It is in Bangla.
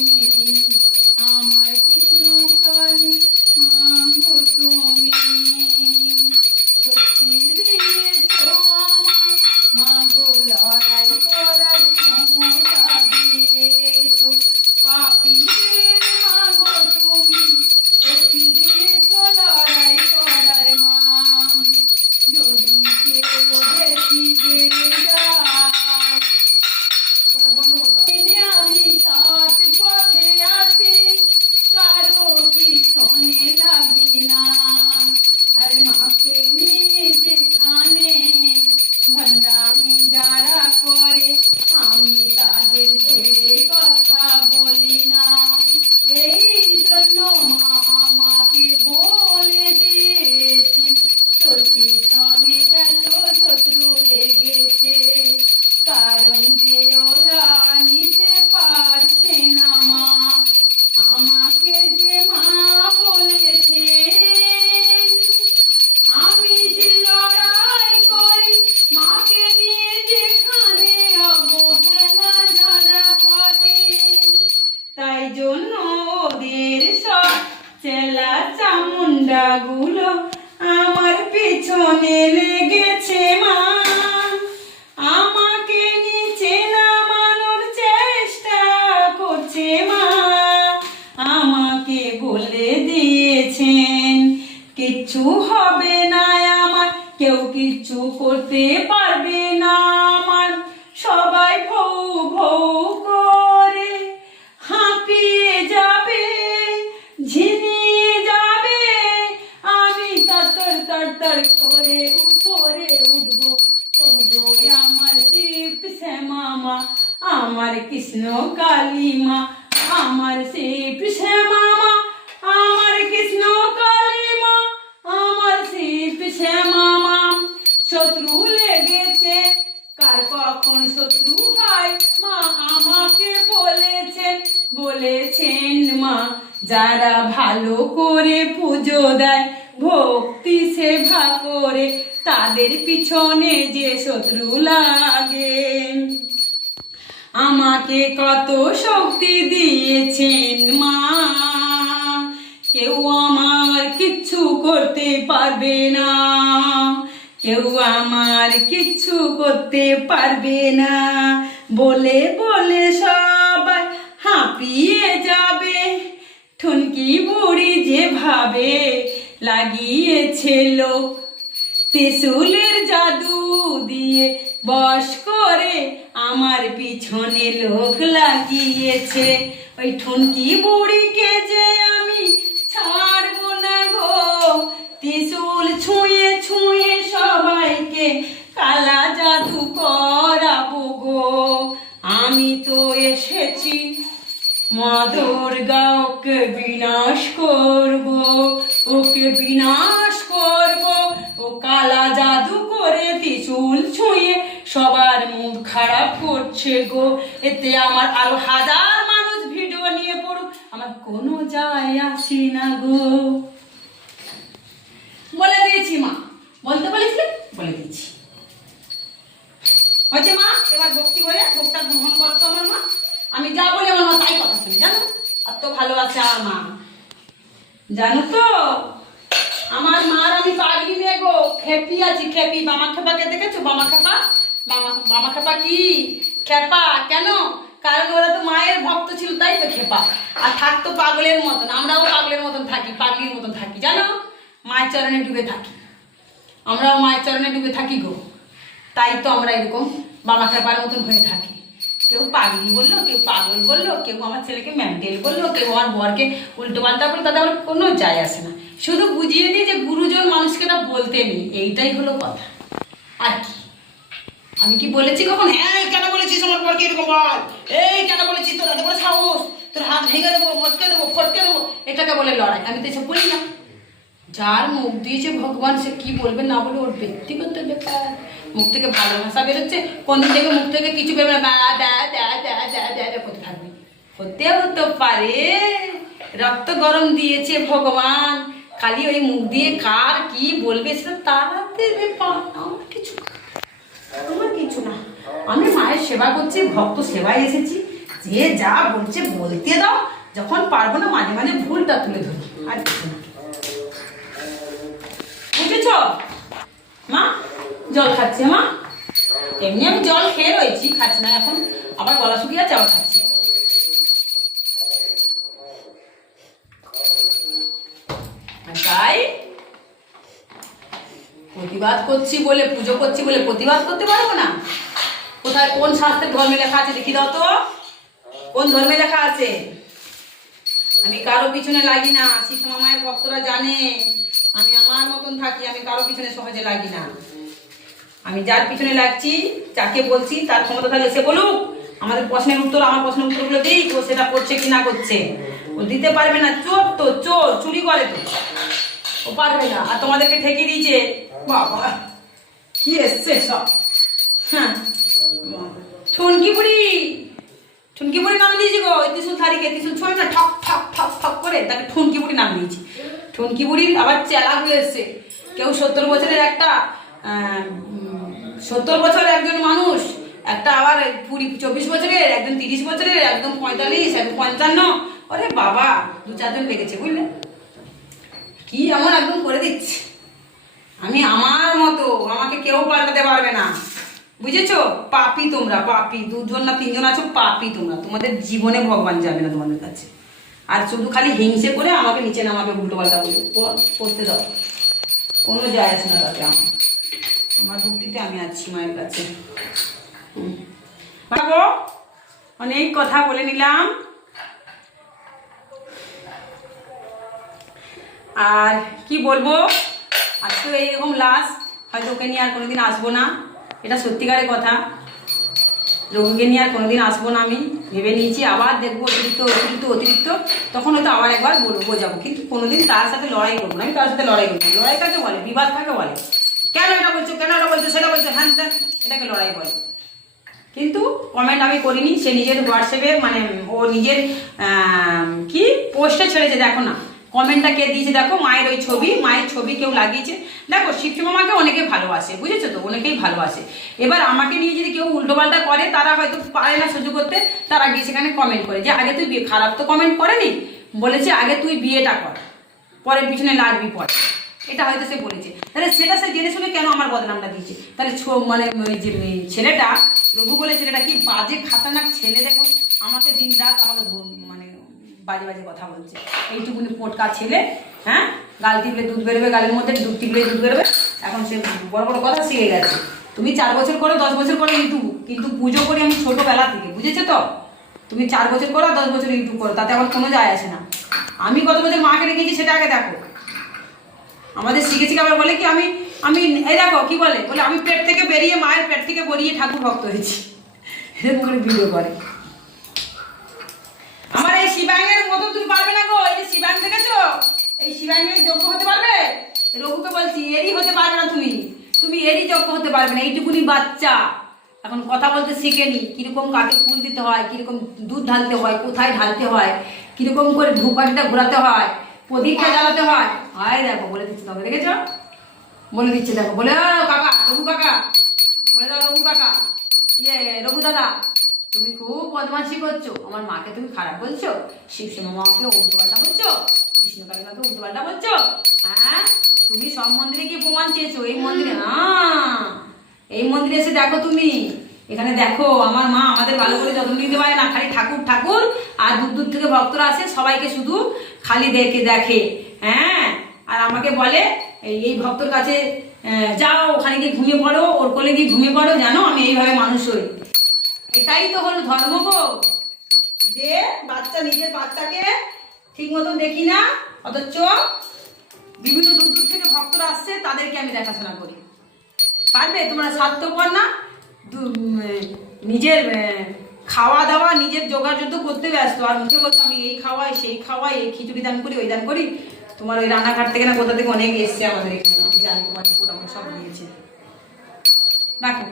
আমার নিয়ে যেখানে ভণ্ডামি যারা করে, আমি তাদের ছেড়ে কথা বলি না। এই জন্য মা আমাকে বলে দিয়েছেন তোর পিছনে এত শত্রু লেগেছে। কারণ যে ওরা নিতে পারছে না মা আমাকে জন্য ওদের সব চেলা চামুন্ডা গুলো আমার পিছনে লেগেছে মা। আমাকে নিচে নামানোর চেষ্টা করছে মা। আমাকে বলে দিয়েছেন, কিচ্ছু হবে না আমার, কেউ কিচ্ছু করতে পারবে তরতর করে উপরে উঠবো। ওগো, আমার শিব শ্যামামা আমার কৃষ্ণ কালিমা, আমার শিব শ্যামামা আমার কৃষ্ণ কালিমা, আমার শিব শ্যামামা শত্রু লেগেছে, কার কখন শত্রু হয়? মা আমাকে বলেছেন বলেছেন মা, যারা ভালো করে পুজো দেয় ভক্তি সেবা করে তাদের পিছনে যে শত্রু লাগে। আমাকে কত শক্তি দিয়েছেন মা। কেউ আমার কিচ্ছু করতে পারবে না। কেউ আমার কিচ্ছু করতে পারবে না। বলে বলে সবাই হাঁপিয়ে যাবে, ঠুনকি বুড়ি যেভাবে লাগিয়েছে লোক ত্রিশুলের জাদু দিয়ে বস করে আমার পিছনে লোক লাগিয়েছে। ওই ঠুনকি বুড়িকে যে আমি ছাড়বো না গো। ত্রিশুল ছুঁয়ে ছুঁয়ে সবাইকে কালা জাদু করাবো গো। আমি তো এসেছি মা ওকে বিনাশ করব। ও কালা জাদু করে ত্রিশূল ছুঁয়ে, সবার মুখ খারাপ করছে গো। এতে আমার আরও হাজার মানুষ ভিডিও নিয়ে পড়ুক, আমার কোনো যায় আসে না গো। বলে দিয়েছি মা। বলতে বলেছিলে বলে দিয়েছি। হয়েছে মা? এবার ভক্তি করে ভোগটা গ্রহণ করতো আমার মা। আমি যা বলি আমার মা তাই কথা শুনে, জানো? আর তো ভালোবাসে আমার মা। জানো তো? আমার মার আমি পাগলি মেয়ে গো। খেপি আছি, খেপি। বামা খেপাকে দেখেছ? বামা খেপা? বামা বামা খেপা কি? খেপা? কেন? কারণ ওরা তো মায়ের ভক্ত ছিল, তাই তো খেপা। আর থাকতো পাগলের মতন। আমরাও পাগলের মতন থাকি, পাগলির মতন থাকি, জানো? মায়ের চরণে ডুবে থাকি। আমরাও মায়ের চরণে ডুবে থাকি গো। তাই তো আমরা এরকম বাবা খেপার মতন হয়ে থাকি। কেউ পাগলি বলল, কেউ পাগল বলল, কেউ আমার ছেলেকে ম্যান্ডেল বলল, কেউ আমার বরকে উল্টো পাল্টা বলল, তাতে আমার কোনো যায় আসে না। শুধু বুঝিয়ে দিই যে গুরুজন মানুষকে না বলতে নেই, এইটাই হলো কথা। আর কি? আমি কি বলেছি কখন? হ্যাঁ কেন বলেছিস আমার বরকে এরকম বল? এই কেন বলেছিস তোর এত বড় সাহস? তোর হাত ভেঙে দেবো মটকে দেবো, ফটকে দেবো, এটাকে বলে লড়াই। আমি তো এসব বলি না। যার মুখ দিয়েছে ভগবান সে কি বলবে না বলে ওর ব্যক্তিগত ব্যাপার। মুখ থেকে ভালোবাসা বেরোচ্ছে, কোন দিন থেকে মুখ থেকে কিছু বেরোবে না দ্যা দ্যা করতে থাকবে। হতেও তো পারে। রক্ত গরম দিয়েছে ভগবান। খালি ওই মুখ দিয়ে কার কি বলবে সেটা ব্যাপার আমার কিছু না। কিছু না। আমি মায়ের সেবা করছি, ভক্ত সেবায় এসেছি। যে যা বলছে বলতে দাও, যখন পারব না মাঝে মাঝে ভুলটা তুলে ধরি। আর কিছু না। বুঝেছ? মা? জল খাচ্ছে মা? এমনি আমি জল খেয়ে রয়েছি, খাচ্ছি না, এখন আবার গলা শুকিয়ে যাচ্ছে আবার খাচ্ছি তাই প্রতিবাদ করছি বলে, পুজো করছি বলে প্রতিবাদ করতে পারব না? কোথায় কোন শাস্ত্রের ধর্মে লেখা আছে দেখি দাও তো। কোন ধর্মে লেখা আছে? আমি কারও পিছনে লাগি না, সীতা মায়ের ভক্তরা জানে। আমি আমার মতন থাকি, আমি কারও পিছনে সহজে লাগি না। আমি যার পিছনে লাগছি, যাকে বলছি, তার ক্ষমতা থাকলে সে বলুক। আমাদের প্রশ্নের উত্তর, আমার প্রশ্নের উত্তরগুলো দিই ও সেটা করছে কি না করছে। ও দিতে পারবে না, চোর তো, চোর, চুরি করে তো। ও পারবে না। আর তোমাদেরকে ঠেকে দিয়েছে, বাবা, কি এসছে সব? হ্যাঁ। ঠুনকি বুড়ি ঠুনকি বুড়ি নাম দিয়েছি গো এই ত্রিশুল থারিকে ত্রিশুল ছয় না, ঠক ঠক ঠক ঠক করে তাকে বুড়ি নাম দিয়েছি। ঠুনকি বুড়ির আবার চেলাগুলো এসছে। কেউ সত্তর বছরের একটা সত্তর বছরের একজন মানুষ, একটা আবার কুড়ি, চব্বিশ বছরের, একজন তিরিশ বছরের, একদম পঁয়তাল্লিশ, একদম পঞ্চান্ন। আরে বাবা, দু চারজন লেগেছে, বুঝলে? কি এমন একদম করে দিচ্ছে? আমি আমার মতো, আমাকে কেউ পাল্টাতে পারবে না। বুঝেছ? পাপি তোমরা, পাপি। দুজন না তিনজন আছো, পাপি তোমরা। তোমাদের জীবনে ভগবান যাবে না তোমাদের কাছে। আর শুধু খালি হিংসে করে আমাকে নিচে নামাবে, উল্টো পাল্টা বলে। কর- করতে দাও। কোনো যায় আসে না তাতে আমার। আমার ভক্তিতে আমি আছি মায়ের কাছে। অনেক কথা বলে নিলাম। আর কি বলব? আজ তো এইরকম লাস্ট হয়তো ওকে নিয়ে আর কোনোদিন আসব না। এটা সত্যিকারের কথা। রঘুকে নিয়ে আর কোনোদিন আসব না আমি। ভেবে নিয়েছি, আবার দেখব অতিরিক্ত অতিরিক্ত অতিরিক্ত। তখন হয়তো আবার একবার বলব, যাব। কিন্তু কোনোদিন তার সাথে লড়াই করব না। আমি তার সাথে লড়াই করব লড়াই কাকে বলে? বিবাদ কাকে বলে? কেন এটা বলছো? কেন এটা বলছো? সেটা বলছো? হ্যান ত্যান। এটাকে লড়াই বলে। কিন্তু কমেন্ট আমি করিনি, সে নিজের হোয়াটসঅ্যাপে মানে ও নিজের কি পোস্টে ছেড়েছে, দেখো না। কমেন্টটা কে দিয়েছে, দেখো, মায়ের ওই ছবি, মায়ের ছবি কেউ লাগিয়েছে। দেখো শিবচু মামাকে অনেকে ভালোবাসে, বুঝেছ তো? অনেকেই ভালোবাসে। এবার আমাকে নিয়ে যদি কেউ উল্টোপাল্টা করে, তারা হয়তো পারে না সহ্য করতে, তারা গিয়ে সেখানে কমেন্ট করে যে, আগে তুই খারাপ তো কমেন্ট করেনি? বলেছে, আগে তুই বিয়েটা কর পরের পিছনে লাগবি পরে। এটা হয়তো সে বলেছে। তাহলে সেটা সে জেনে শুনে কেন আমার বদনামটা দিয়েছে? তাহলে মানে ওই যে ছেলেটা, রঘু বলে ছেলেটা কি বাজে, খাতারনাক ছেলে দেখো? আমাকে দিন রাত আমাকে মানে বাজে বাজে কথা বলছে। এইটুকুনি পোটকা ছেলে হ্যাঁ? গাল টিপলে দুধ বেরোবে, গালের মধ্যে দুধ টিপলে দুধ বেরোবে। এখন সে বড় বড় কথা শিখে গেছে। তুমি চার বছর করো, দশ বছর করো ইউটিউব কিন্তু পুজো করি আমি ছোটোবেলা থেকে, বুঝেছ তো? তুমি চার বছর করো দশ বছর ইউটিউব করো, তাতে আমার কোনো যায় আসে না। আমি কত বছর মাকে রেখেছি সেটা আগে দেখো। আমাদের শিখে শিখে আবার বলে কি, আমি আমি, এই দেখো, কি বলে? বলে আমি পেট থেকে বেরিয়ে মায়ের পেট থেকে বেরিয়ে ঠাকুর ভক্ত হয়েছি। এরকম করে ভিডিও করে। আমার এই শিবাঙ্গের মতো তুমি পারবে না গো, এই যে শিবাঙ্গ দেখেছ? এই শিবাঙ্গের যোগ্য হতে পারবে? রঘুকে বলছি, এরই হতে পারবে না তুমি। তুমি এরই যোগ্য হতে পারবে না, এইটুকুনি বাচ্চা। এখন কথা বলতে শিখেনি, কীরকম কাকে ফুল দিতে হয়, কীরকম দুধ ঢালতে হয়, কোথায় ঢালতে হয়, কীরকম করে ধূপকাঠিটা ঘোরাতে হয়। প্রদীপটা জ্বালাতে হয়। হয় দেখো বলে দিচ্ছি তোমাকে দেখেছ? বলে দিচ্ছে দেখো বলে "ও কাকা রঘু কাকা বলে দাও রঘু কাকা ইয়ে রঘু দাদা তুমি খুব বদমাশি করছ। আমার মাকে তুমি খারাপ বলছো শিবসেমা মাকে উল্টোপাল্টা বলছো কৃষ্ণ কালিমাকে উল্টোপাল্টা বলছো হ্যাঁ? তুমি সব মন্দিরে গিয়ে প্রমাণ চেয়েছো এই মন্দিরে না এই মন্দিরে এসে দেখো তুমি। এখানে দেখো আমার মা আমাদের ভালো করে যত্ন নিতে পারে না খালি ঠাকুর ঠাকুর আর দূর দূর থেকে ভক্তরা আসে, সবাইকে শুধু খালি দেখে দেখে। হ্যাঁ? আর আমাকে বলে, এই ভক্তর কাছে যাও, ওখানে গিয়ে ঘুমিয়ে পড়ো, ওর কোলে গিয়ে ঘুমিয়ে পড়ো, জানো, আমি এইভাবে মানুষ হই। এটাই তো হলো ধর্ম গো যে বাচ্চা, নিজের বাচ্চাকে ঠিক মতন দেখি না, অথচ বিভিন্ন দূর দূর থেকে ভক্তরা আসছে, তাদেরকে আমি দেখাশোনা করি। পারবে? তোমরা স্বার্থপর না? নিজের খাওয়া দাওয়া নিজের যত করতে ব্যস্ত। আর মুখে বলতো আমি এই খাওয়াই, সেই খাওয়াই, এই খিচুড়ি দান করি, ওই দান করি। তোমার ওই রান্নাঘাট থেকে না কোথা থেকে অনেক এসছে আমাদের এখানে। আমি জানি তোমার সব দিয়েছে। রাখো।